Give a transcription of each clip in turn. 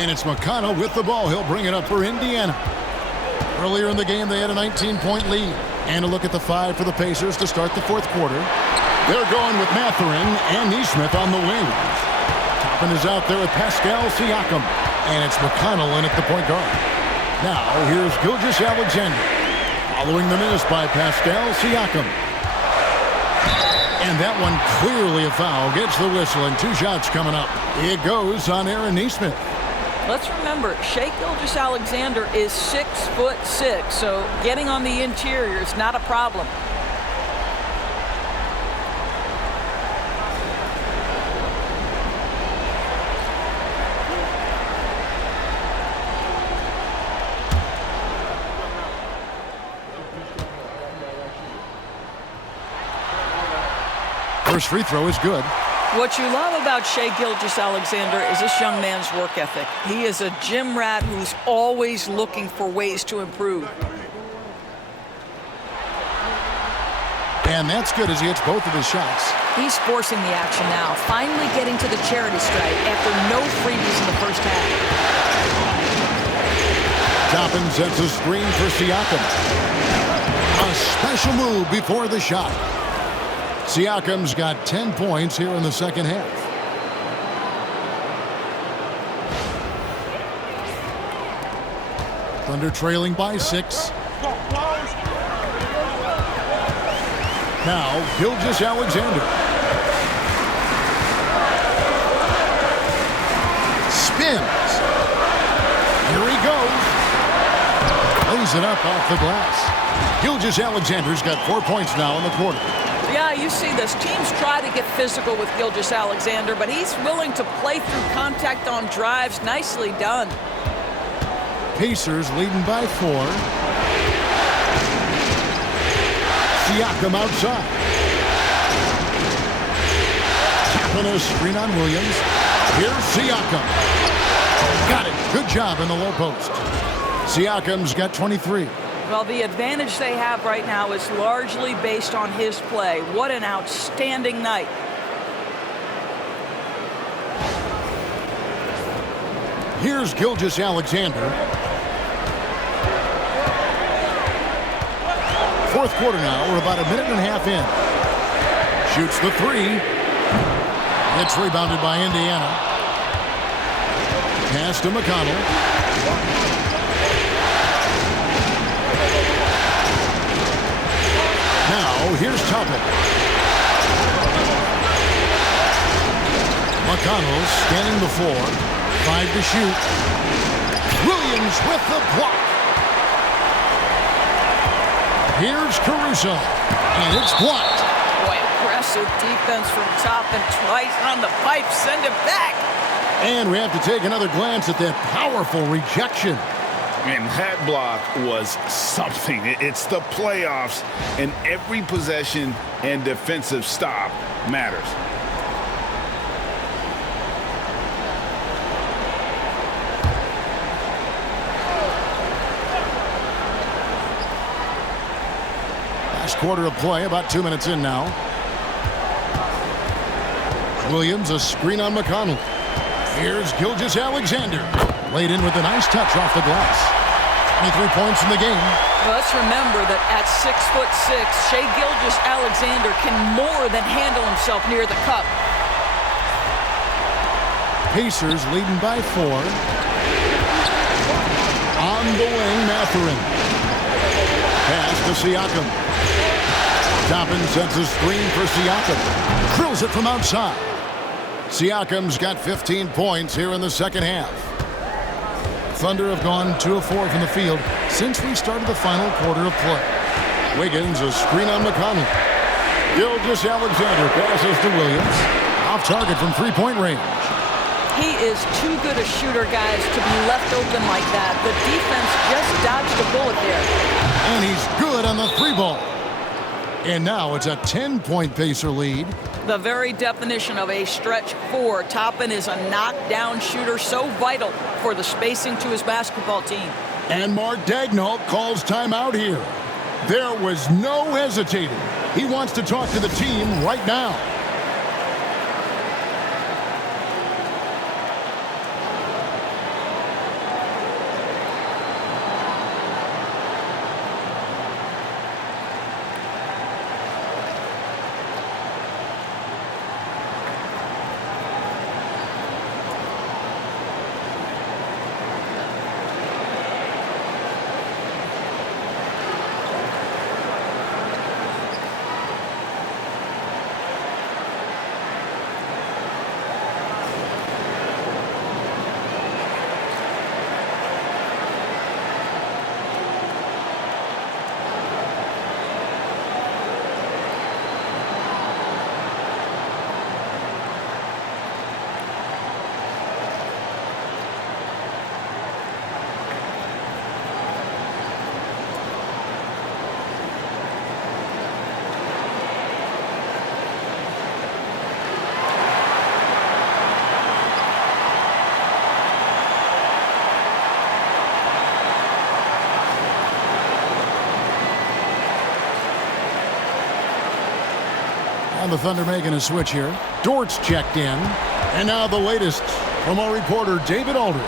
And it's McConnell with the ball. He'll bring it up for Indiana. Earlier in the game, they had a 19-point lead. And a look at the 5 for the Pacers to start the fourth quarter. They're going with Mathurin and Nesmith on the wings. Toppin is out there with Pascal Siakam. And it's McConnell in at the point guard. Now, here's Gilgeous-Alexander. Following the miss by Pascal Siakam. And that one clearly a foul. Gets the whistle and 2 shots coming up. It goes on Aaron Nesmith. Let's remember, Shai Gilgeous-Alexander is 6'6", so getting on the interior is not a problem. First free throw is good. What you love about Shai Gilgeous-Alexander is this young man's work ethic. He is a gym rat who's always looking for ways to improve. And that's good as he hits both of his shots. He's forcing the action now, finally getting to the charity stripe after no freebies in the first half. Toppin sets a screen for Siakam. A special move before the shot. Siakam's got 10 points here in the second half. Thunder trailing by 6. Now, Gilgeous-Alexander. Spins. Here he goes. Lays it up off the glass. Gilgeous-Alexander's got 4 points now in the quarter. Yeah, you see this. Teams try to get physical with Gilgeous-Alexander, but he's willing to play through contact on drives. Nicely done. Pacers leading by 4. Siakam outside. Tapping a screen on Williams. Here's Siakam. Got it. Good job in the low post. Siakam's got 23. Well, the advantage they have right now is largely based on his play. What an outstanding night. Here's Gilgeous-Alexander. Fourth quarter now. We're about a minute and a half in. Shoots the 3. It's rebounded by Indiana. Pass to McConnell. Now, here's Toppin. McConnell scanning the floor. 5 to shoot. Williams with the block. Here's Caruso. And it's blocked. Boy, aggressive defense from Toppin. Twice on the pipe. Send him back. And we have to take another glance at that powerful rejection. And that block was something. It's the playoffs, and every possession and defensive stop matters. Last quarter of play, about 2 minutes in now. Williams, a screen on McConnell. Here's Gilgeous-Alexander. Laid in with a nice touch off the glass. 23 points in the game. Well, let's remember that at 6'6", Shai Gilgeous-Alexander can more than handle himself near the cup. Pacers leading by 4. On the wing, Mathurin. Pass to Siakam. Toppin sets a screen for Siakam. Drills it from outside. Siakam's got 15 points here in the second half. Thunder have gone 2 of 4 from the field since we started the final quarter of play. Wiggins, a screen on McConnell. Gilgeous-Alexander passes to Williams. Off target from 3-point range. He is too good a shooter, guys, to be left open like that. The defense just dodged a bullet there. And he's good on the 3-ball. And now it's a 10-point Pacer lead. The very definition of a stretch 4. Toppin is a knockdown shooter, so vital for the spacing to his basketball team. And Mark Daigneault calls timeout here. There was no hesitating. He wants to talk to the team right now. And the Thunder making a switch here. Dort's checked in. And now the latest from our reporter, David Aldridge.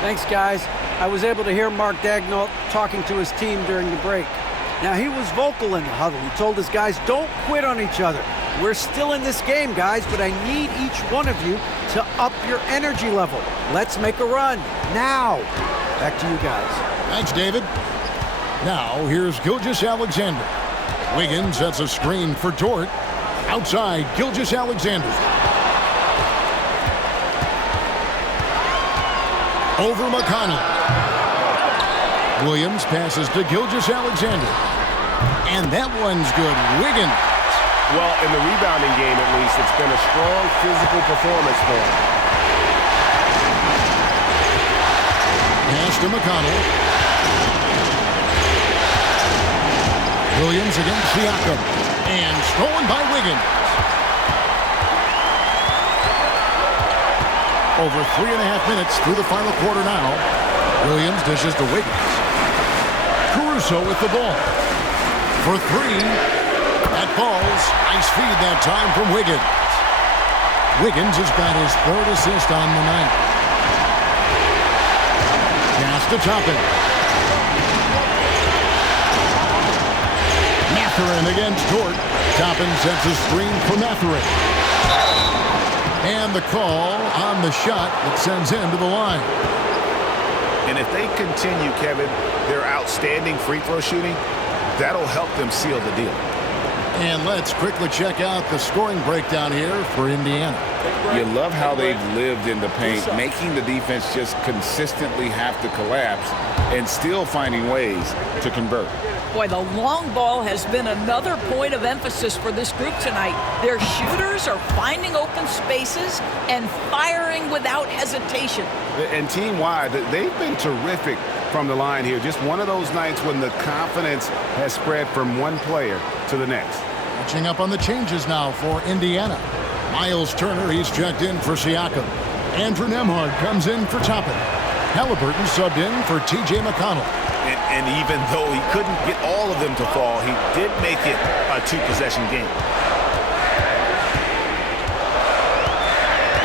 Thanks, guys. I was able to hear Mark Daigneault talking to his team during the break. Now, he was vocal in the huddle. He told his guys, don't quit on each other. We're still in this game, guys, but I need each one of you to up your energy level. Let's make a run. Now. Back to you guys. Thanks, David. Now, here's Gilgeous-Alexander. Wiggins sets a screen for Dort. Outside, Gilgeous-Alexander. Over McConnell. Williams passes to Gilgeous-Alexander. And that one's good. Wiggins. Well, in the rebounding game, at least, it's been a strong physical performance for him. Pass to McConnell. Williams against Siakam. And stolen by Wiggins. Over 3.5 minutes through the final quarter now. Williams dishes to Wiggins. Caruso with the ball. For three. That falls. Nice feed that time from Wiggins. Wiggins has got his third assist on the night. Pass to Toppin. Mathurin against Dort. Toppin sets a screen for Mathurin. And the call on the shot that sends him to the line. And if they continue, Kevin, their outstanding free throw shooting, that'll help them seal the deal. And let's quickly check out the scoring breakdown here for Indiana. You love how they've lived in the paint, making the defense just consistently have to collapse and still finding ways to convert. Boy, the long ball has been another point of emphasis for this group tonight. Their shooters are finding open spaces and firing without hesitation. And team-wide, they've been terrific from the line here. Just one of those nights when the confidence has spread from one player to the next. Catching up on the changes now for Indiana. Miles Turner, he's checked in for Siakam. Andrew Nembhard comes in for Toppin. Halliburton subbed in for T.J. McConnell. And even though he couldn't get all of them to fall, he did make it a two-possession game.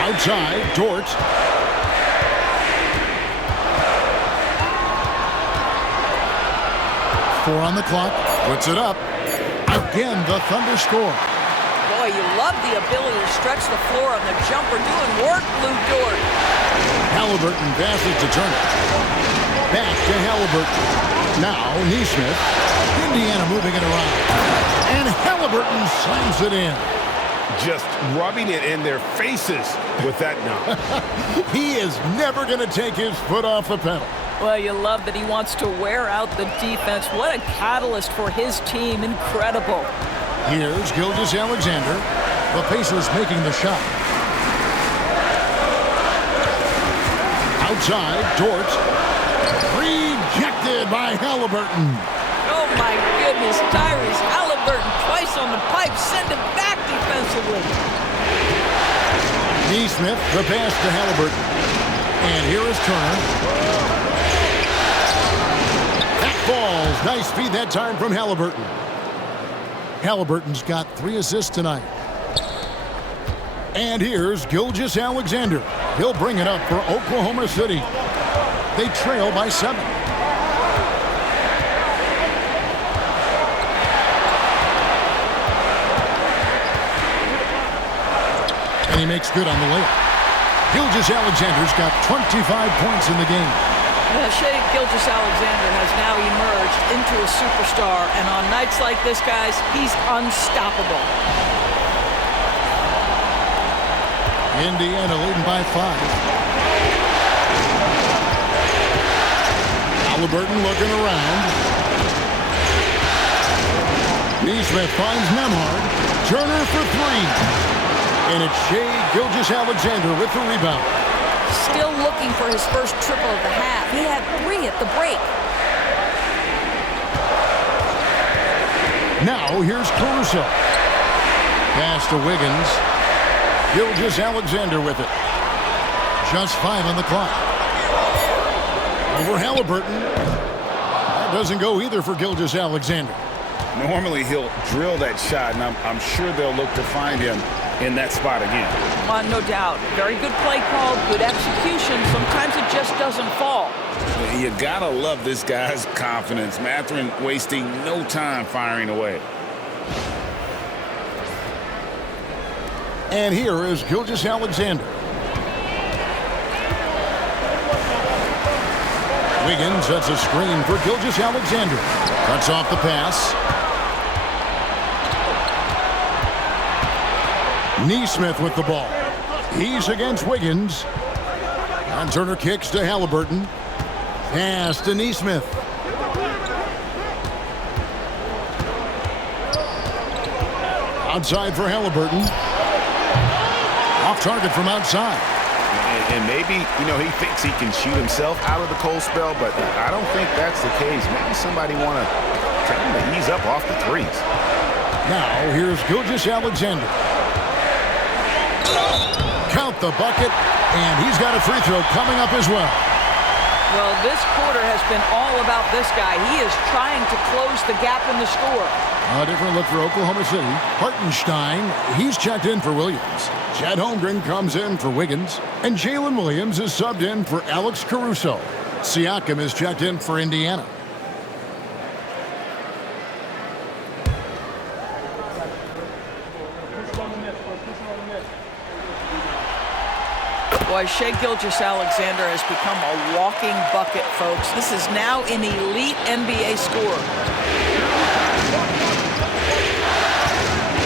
Outside, Dort. Four on the clock. Puts it up. Again, the Thunder score. Boy, you love the ability to stretch the floor on the jumper. Doing work, Lou Dort. Halliburton passes to Turner. Back to Halliburton. Now, Neesmith. Indiana moving it around. And Halliburton slams it in. Just rubbing it in their faces with that dunk. He is never going to take his foot off the pedal. Well, you love that he wants to wear out the defense. What a catalyst for his team. Incredible. Here's Gilgeous-Alexander. The Pacers making the shot. Outside, Dort. Rejected by Halliburton. Oh, my goodness. Tyrese Halliburton twice on the pipe. Send it back defensively. Neesmith, the pass to Halliburton. And here is Turner. That falls. Nice feed that time from Halliburton. Halliburton's got 3 assists tonight. And here's Gilgeous-Alexander. He'll bring it up for Oklahoma City. They trail by 7. And he makes good on the layup. Gilgeous-Alexander's got 25 points in the game. Shai Gilgeous-Alexander has now emerged into a superstar, and on nights like this, guys, he's unstoppable. Indiana leading by 5. Halliburton looking around. Neesmith finds Nembhard. Turner for 3. And it's Shai Gilgeous-Alexander with the rebound. Still looking for his first triple of the half. He had 3 at the break. Now here's Caruso. Pass to Wiggins. Gilgeous-Alexander with it. Just 5 on the clock. Over Halliburton. That doesn't go either for Gilgeous-Alexander. Normally he'll drill that shot, and I'm sure they'll look to find him in that spot again. No doubt. Very good play call, good execution. Sometimes it just doesn't fall. You gotta love this guy's confidence. Mathurin wasting no time firing away. And here is Gilgeous-Alexander. Wiggins sets a screen for Gilgeous-Alexander. Cuts off the pass. Neesmith with the ball. He's against Wiggins. And Turner kicks to Halliburton. Pass to Neesmith. Outside for Halliburton. Off target from outside. And maybe, he thinks he can shoot himself out of the cold spell, but I don't think that's the case. Maybe somebody want to tell him to ease up off the threes. Now, here's Gilgeous-Alexander. Count the bucket, and he's got a free throw coming up as well. Well, this quarter has been all about this guy. He is trying to close the gap in the score. A different look for Oklahoma City. Hartenstein, he's checked in for Williams. Chad Holmgren comes in for Wiggins. And Jalen Williams is subbed in for Alex Caruso. Siakam is checked in for Indiana. Boy, Shai Gilgeous-Alexander has become a walking bucket, folks. This is now an elite NBA scorer.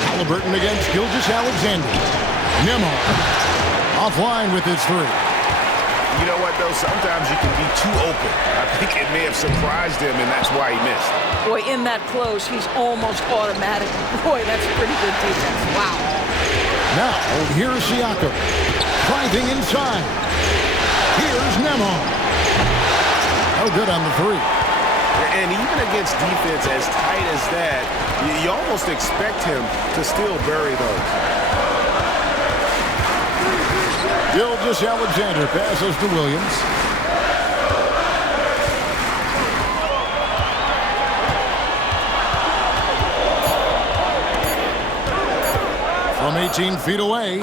Halliburton against Gilgeous-Alexander. Nemo offline with his three. You know what, though? Sometimes you can be too open. I think it may have surprised him, and that's why he missed. Boy, in that close, he's almost automatic. Boy, that's pretty good defense. Wow. Now, here's Siakam. Driving inside. Here's Nemo. No good on the three. And even against defense as tight as that, you almost expect him to still bury those. Gilgeous-Alexander passes to Williams. From 18 feet away,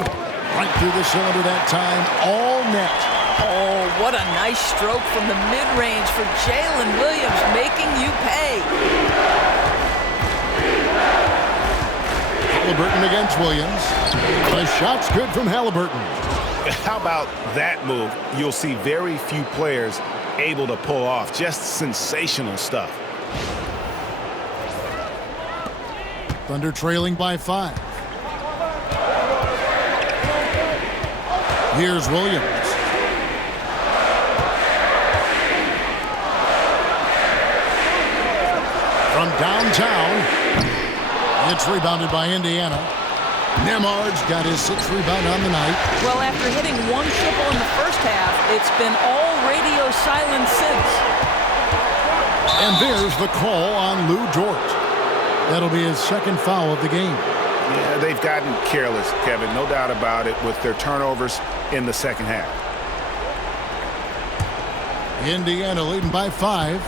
right through the cylinder that time, all net. Oh, what a nice stroke from the mid-range for Jalen Williams, making you pay. Halliburton against Williams. The shot's good from Halliburton. How about that move? You'll see very few players able to pull off. Just sensational stuff. Thunder trailing by 5. Here's Williams. From downtown, it's rebounded by Indiana. Nemard's got his 6th rebound on the night. Well, after hitting one triple in the first half, it's been all radio silence since. And there's the call on Lou Dort. That'll be his 2nd foul of the game. Yeah, they've gotten careless, Kevin, no doubt about it, with their turnovers in the second half. Indiana leading by 5.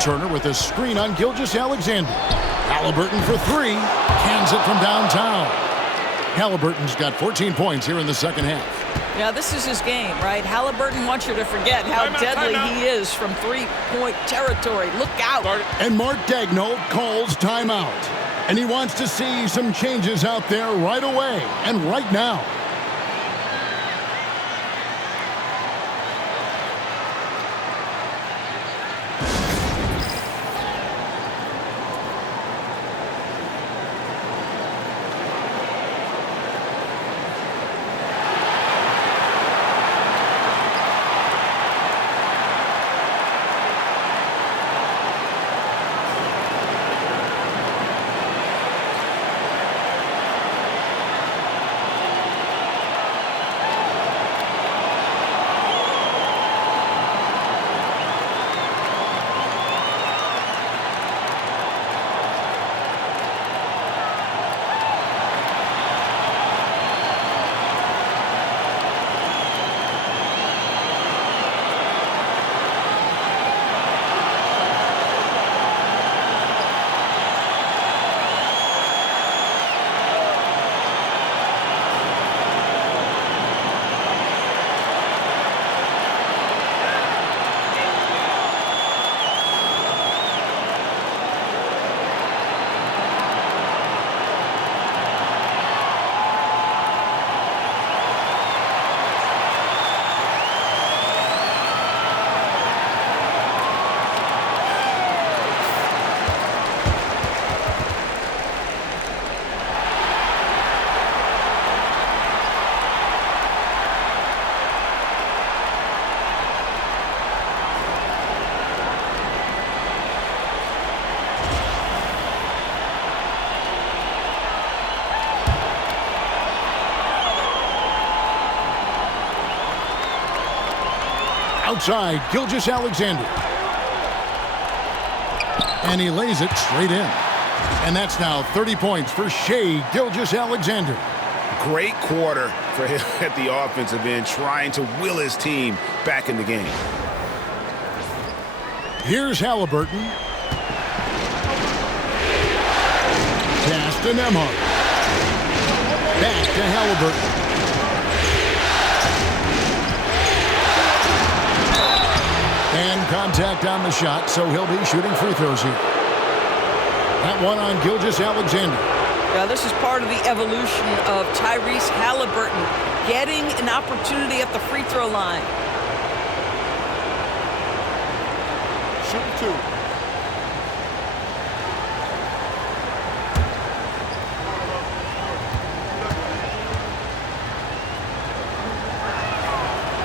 Turner with a screen on Gilgeous-Alexander. Halliburton for 3. Cans it from downtown. Halliburton's got 14 points here in the second half. Yeah, this is his game, right? Halliburton wants you to forget how deadly he is from three-point territory. Look out. And Mark Daigneault calls timeout. And he wants to see some changes out there right away and right now. Outside, Gilgeous-Alexander. And he lays it straight in. And that's now 30 points for Shai Gilgeous-Alexander. Great quarter for him at the offensive end, trying to will his team back in the game. Here's Halliburton. Pass to Nembhard. Back to Halliburton. And contact on the shot, so he'll be shooting free throws here. That one on Gilgeous-Alexander. Yeah, this is part of the evolution of Tyrese Halliburton getting an opportunity at the free throw line. Shoot 2.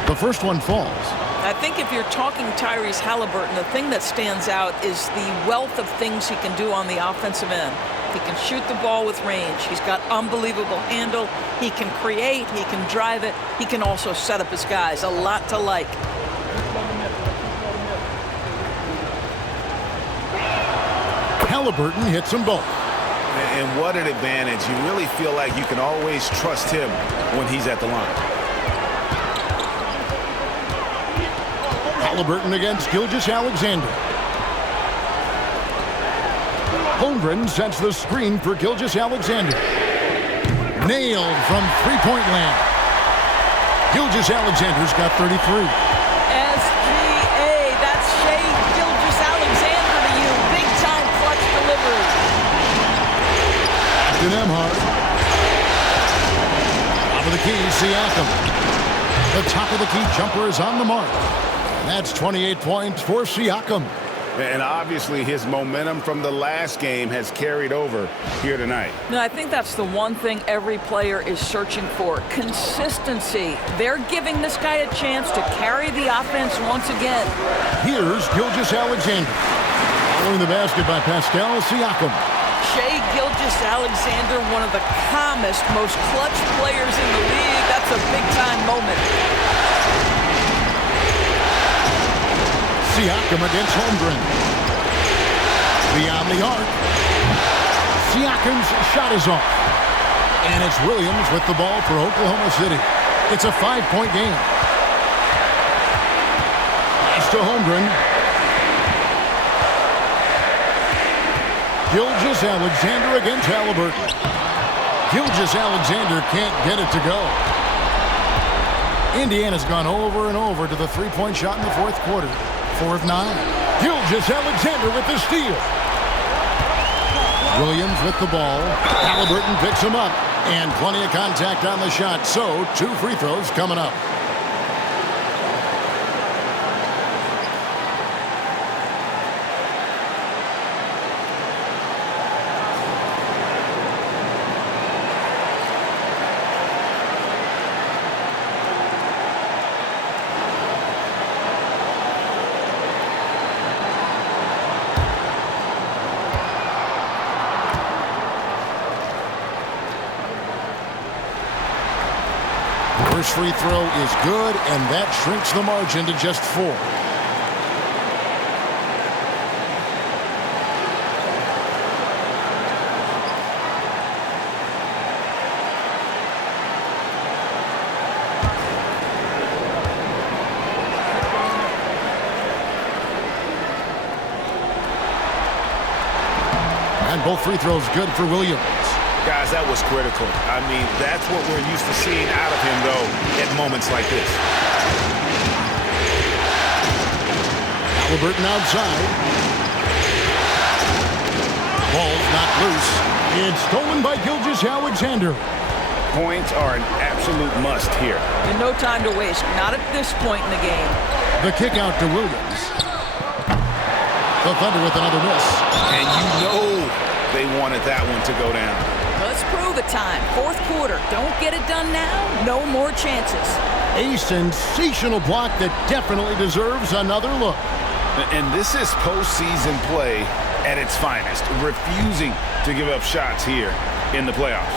The first one falls. I think if you're talking Tyrese Halliburton, the thing that stands out is the wealth of things he can do on the offensive end. He can shoot the ball with range. He's got unbelievable handle. He can create. He can drive it. He can also set up his guys. A lot to like. Halliburton hits them both. And what an advantage. You really feel like you can always trust him when he's at the line. Halliburton against Gilgeous-Alexander. Holmgren sets the screen for Gilgeous-Alexander. Nailed from three-point land. Gilgeous-Alexander's got 33. SGA, that's Shai Gilgeous-Alexander to you. Big-time clutch delivery. To Nembhard. Top of the key, Siakam. The top of the key jumper is on the mark. That's 28 points for Siakam. And obviously his momentum from the last game has carried over here tonight. No, I think that's the one thing every player is searching for. Consistency. They're giving this guy a chance to carry the offense once again. Here's Gilgeous-Alexander. Following the basket by Pascal Siakam. Shai Gilgeous-Alexander, one of the calmest, most clutch players in the league. That's a big-time moment. Siakam against Holmgren. Beyond the arc. Siakam's shot is off. And it's Williams with the ball for Oklahoma City. It's a 5-point game. Pass to Holmgren. Gilgeous-Alexander against Halliburton. Gilgeous-Alexander can't get it to go. Indiana's gone over and over to the three-point shot in the fourth quarter. 4 of 9. Gilgeous-Alexander with the steal. Williams with the ball. Halliburton picks him up. And plenty of contact on the shot. So 2 free throws coming up. First free throw is good, and that shrinks the margin to just 4. And both free throws good for Williams. Guys, that was critical. I mean, that's what we're used to seeing out of him, though, at moments like this. Halliburton outside. Ball's not loose. It's stolen by Gilgeous-Alexander. Points are an absolute must here. And no time to waste. Not at this point in the game. The kick out to Williams. The Thunder with another miss. And you know they wanted that one to go down. Let's prove it time. Fourth quarter. Don't get it done now. No more chances. A sensational block that definitely deserves another look. And this is postseason play at its finest. Refusing to give up shots here in the playoffs.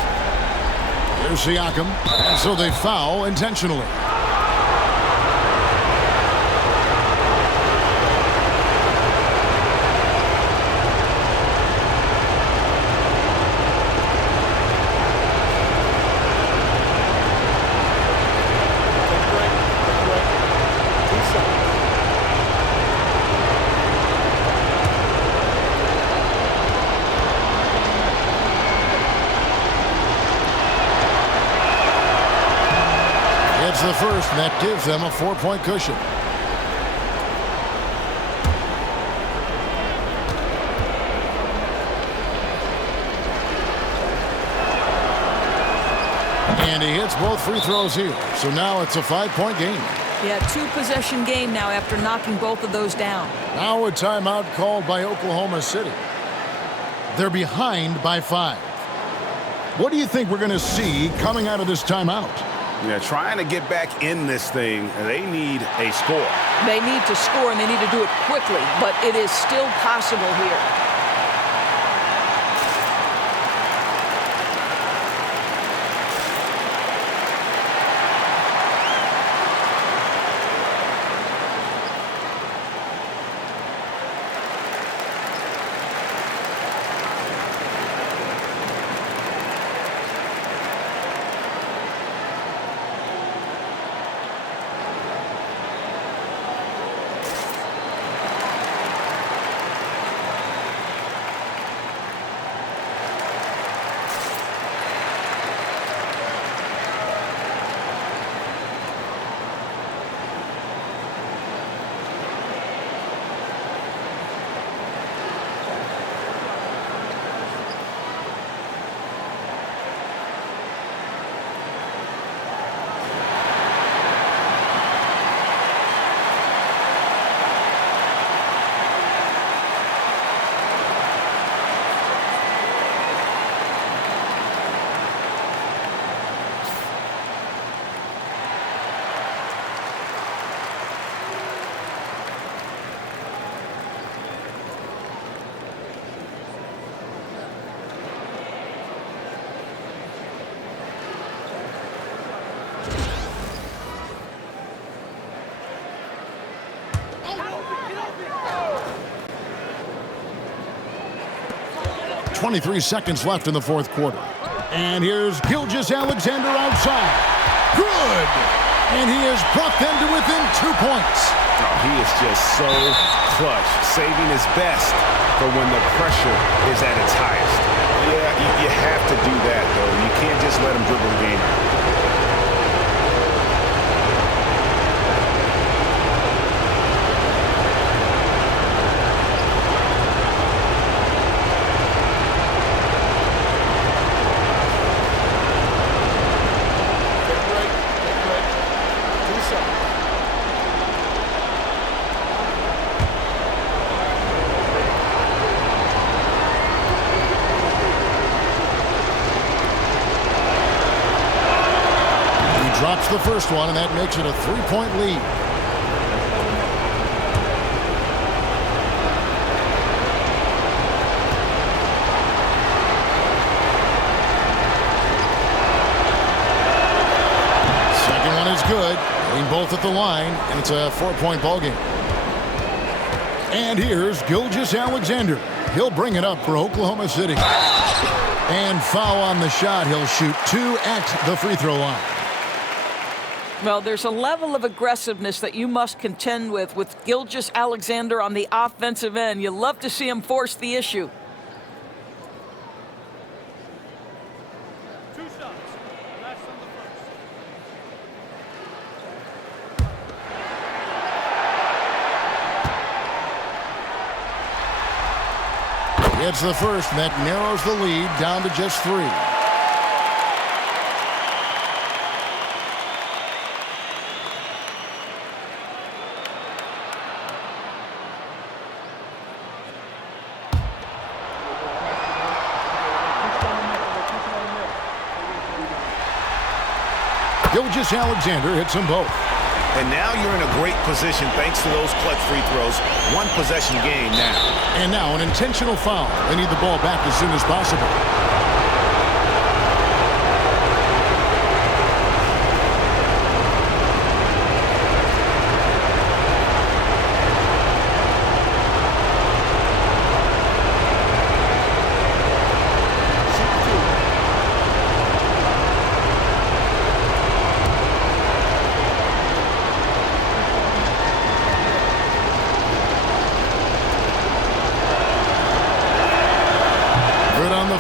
Here's Siakam. And so they foul intentionally. It's the first, and that gives them a 4-point cushion. And he hits both free throws here. So now it's a 5-point game. Yeah, 2-possession game now after knocking both of those down. Now a timeout called by Oklahoma City. They're behind by 5. What do you think we're going to see coming out of this timeout? Yeah, trying to get back in this thing, they need a score. They need to score, and they need to do it quickly, but it is still possible here. .23 seconds left in the fourth quarter. And here's Gilgeous-Alexander outside. Good! And he has brought them to within 2 points. Oh, he is just so clutch, saving his best for when the pressure is at its highest. Yeah, you have to do that, though. You can't just let him dribble the game. Drops the first one, and that makes it a 3-point lead. Second one is good. Hitting both at the line, and it's a 4-point ball game. And here's Gilgeous-Alexander. He'll bring it up for Oklahoma City. And foul on the shot. He'll shoot 2 at the free throw line. Well, there's a level of aggressiveness that you must contend with Gilgeous-Alexander on the offensive end. You love to see him force the issue. Two shots. Last on the first. It's the first, and that narrows the lead down to just 3. Gilgeous-Alexander hits them both. And now you're in a great position thanks to those clutch free throws. 1-possession game now. And now an intentional foul. They need the ball back as soon as possible.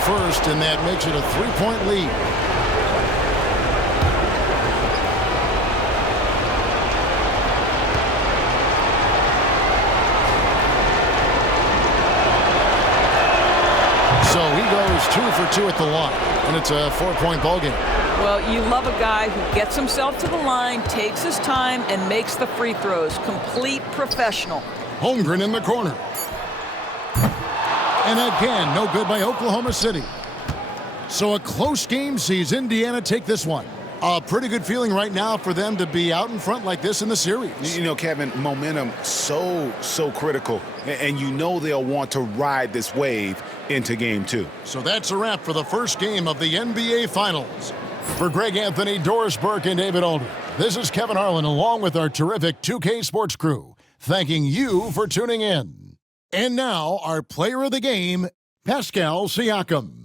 First, and that makes it a 3-point lead. is 2 for 2 at the line, and it's a 4-point ball game. Well, you love a guy who gets himself to the line, takes his time, and makes the free throws. Complete professional. Holmgren in the corner. And again, no good by Oklahoma City. So a close game sees Indiana take this one. A pretty good feeling right now for them to be out in front like this in the series. You know, Kevin, momentum so critical. And you know they'll want to ride this wave into game 2. So that's a wrap for the first game of the NBA Finals. For Greg Anthony, Doris Burke, and David Alder, this is Kevin Harlan along with our terrific 2K Sports crew, thanking you for tuning in. And now, our player of the game, Pascal Siakam.